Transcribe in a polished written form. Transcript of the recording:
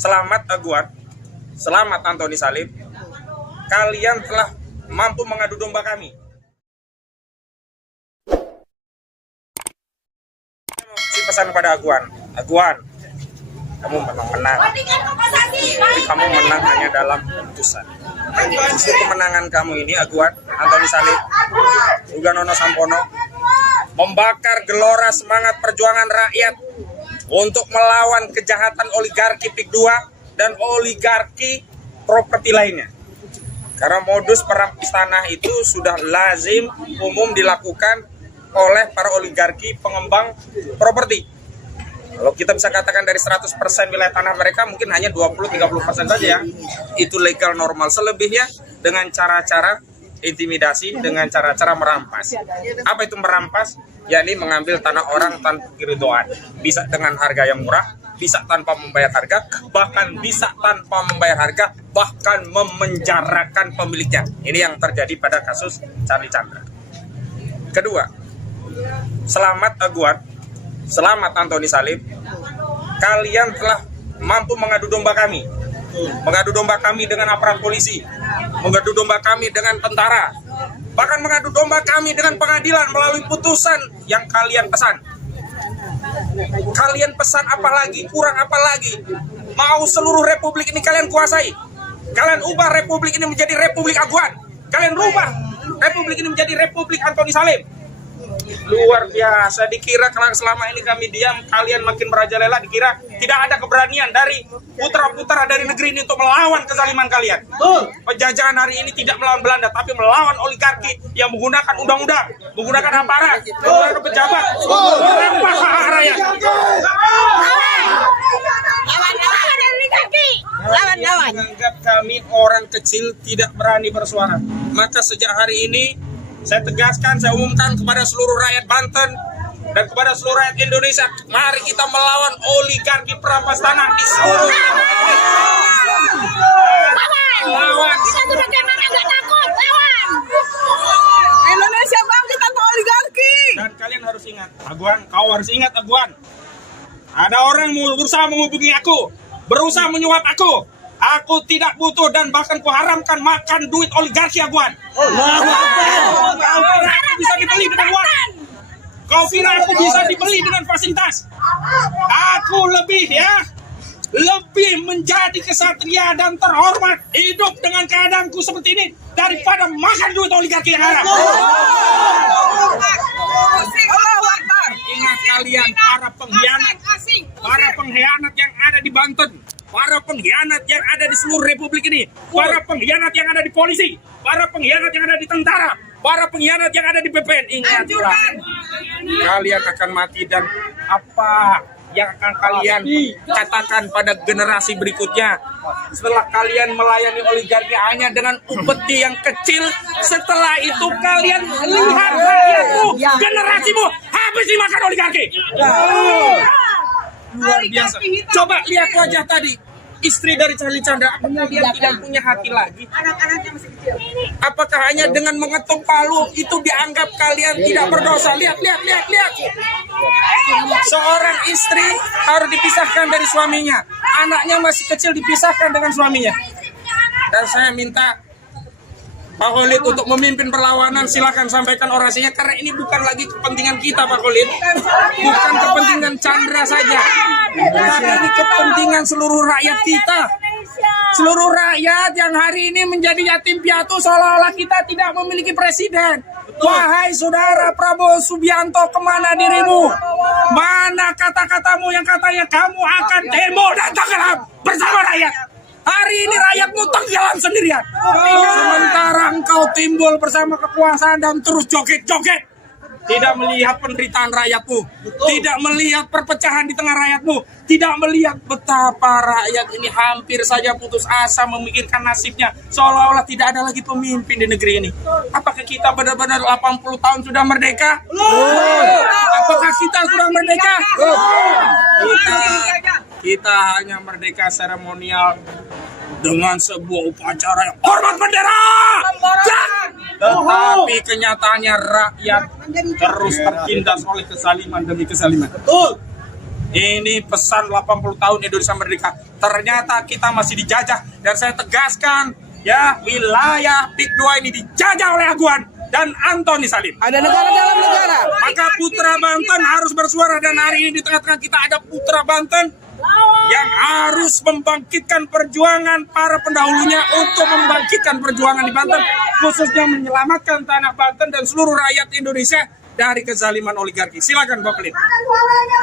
Selamat Aguan, selamat Antoni Salim. Kalian telah mampu mengadu domba kami. Si pesan kepada Aguan, kamu memang menang, tapi kamu menang hanya dalam keputusan. Justru kemenangan kamu ini, Aguan, Antoni Salim, Uganono Sampono, membakar gelora semangat perjuangan rakyat untuk melawan kejahatan oligarki PIK 2 dan oligarki properti lainnya. Karena modus perampis tanah itu sudah lazim umum dilakukan oleh para oligarki pengembang properti. Kalau kita bisa katakan dari 100% wilayah tanah mereka mungkin hanya 20-30% saja ya. Itu legal normal. Selebihnya dengan cara-cara intimidasi, dengan cara-cara merampas. Apa itu merampas? Yakni mengambil tanah orang tanpa keridhaan. Bisa dengan harga yang murah, bisa tanpa membayar harga, bahkan bisa tanpa membayar harga, bahkan memenjarakan pemiliknya. Ini yang terjadi pada kasus Charlie Chandra. Kedua, selamat Aguan, selamat Antoni Salim. Kalian telah mampu mengadu domba kami. Mengadu domba kami dengan aparat polisi, mengadu domba kami dengan tentara, bahkan mengadu domba kami dengan pengadilan melalui putusan yang kalian pesan. Kalian pesan apa lagi? Kurang apa lagi? Mau seluruh republik ini kalian kuasai. Kalian ubah republik ini menjadi Republik Aguan. Kalian rubah republik ini menjadi Republik Antoni Salim. Luar biasa. Dikira kalau selama ini kami diam, kalian makin merajalela. Dikira tidak ada keberanian dari putra-putra dari negeri ini untuk melawan kezaliman kalian. Penjajahan hari ini tidak melawan Belanda, tapi melawan oligarki yang menggunakan undang-undang, menggunakan aparat, menggunakan pejabat, merampas hak rakyat. Lawan-lawan. Menganggap kami orang kecil tidak berani bersuara. Maka sejak hari ini saya tegaskan, saya umumkan kepada seluruh rakyat Banten dan kepada seluruh rakyat Indonesia, mari kita melawan oligarki perampas tanah di seluruh negeri. Lawan. Kita sudah jangan nggak takut, lawan. Indonesia bangkit tanpa oligarki. Dan kalian harus ingat, Aguan, kau harus ingat Aguan. Ada orang berusaha menghubungi aku, berusaha menyuap aku. Aku tidak butuh dan bahkan kuharamkan makan duit oligarki Aguan. Kau kira aku bisa dibeli dengan uang? Kau kira aku bisa dibeli dengan fasilitas? Aku lebih menjadi kesatria dan terhormat hidup dengan keadaanku seperti ini daripada makan duit oligarki yang haram. Ingat kalian para pengkhianat yang ada di Banten, para pengkhianat yang ada di seluruh republik ini, para pengkhianat yang ada di polisi, para pengkhianat yang ada di tentara, para pengkhianat yang ada di BPN. Ingatlah, kalian akan mati dan apa yang akan kalian katakan pada generasi berikutnya setelah kalian melayani oligarki hanya dengan upeti yang kecil. Setelah itu kalian lihat rakyatmu, generasimu habis dimakan oligarki. Luar biasa. Coba lihat wajah tadi, istri dari Charlie Chandra. Apakah dia tidak punya hati lagi? Anak-anaknya masih kecil. Apakah hanya dengan mengetuk palu itu dianggap kalian tidak berdosa? Lihat. Seorang istri harus dipisahkan dari suaminya. Anaknya masih kecil dipisahkan dengan suaminya. Dan saya minta Pak Khalid untuk memimpin perlawanan, silakan sampaikan orasinya, karena ini bukan lagi kepentingan kita Pak Khalid, bukan kepentingan Chandra saja, karena ini kepentingan seluruh rakyat kita, seluruh rakyat yang hari ini menjadi yatim piatu seolah-olah kita tidak memiliki presiden. Wahai saudara Prabowo Subianto, kemana dirimu? Mana kata-katamu yang katanya kamu akan demo dan tenggelam bersama rakyat? Hari ini rakyatmu tenggelam sendirian. Sementara engkau timbul bersama kekuasaan dan terus joget-joget. Tidak melihat penderitaan rakyatmu. Tidak melihat perpecahan di tengah rakyatmu. Tidak melihat betapa rakyat ini hampir saja putus asa memikirkan nasibnya. Seolah-olah tidak ada lagi pemimpin di negeri ini. Apakah kita benar-benar 80 tahun sudah merdeka? Apakah kita sudah merdeka? Kita hanya merdeka seremonial dengan sebuah upacara yang hormat bendera. Tetapi kenyataannya rakyat terus tertindas oleh kezaliman demi kezaliman. Ini pesan 80 tahun Indonesia Merdeka. Ternyata kita masih dijajah. Dan saya tegaskan, ya, wilayah PIK 2 ini dijajah oleh Aguan dan Antoni Salim. Ada negara dalam negara. Maka Putra Banten harus bersuara. Dan hari ini di tengah-tengah kita ada Putra Banten yang harus membangkitkan perjuangan para pendahulunya untuk membangkitkan perjuangan di Banten, khususnya menyelamatkan tanah Banten dan seluruh rakyat Indonesia dari kezaliman oligarki. Silakan, Bapak Lin. Ada suaranya,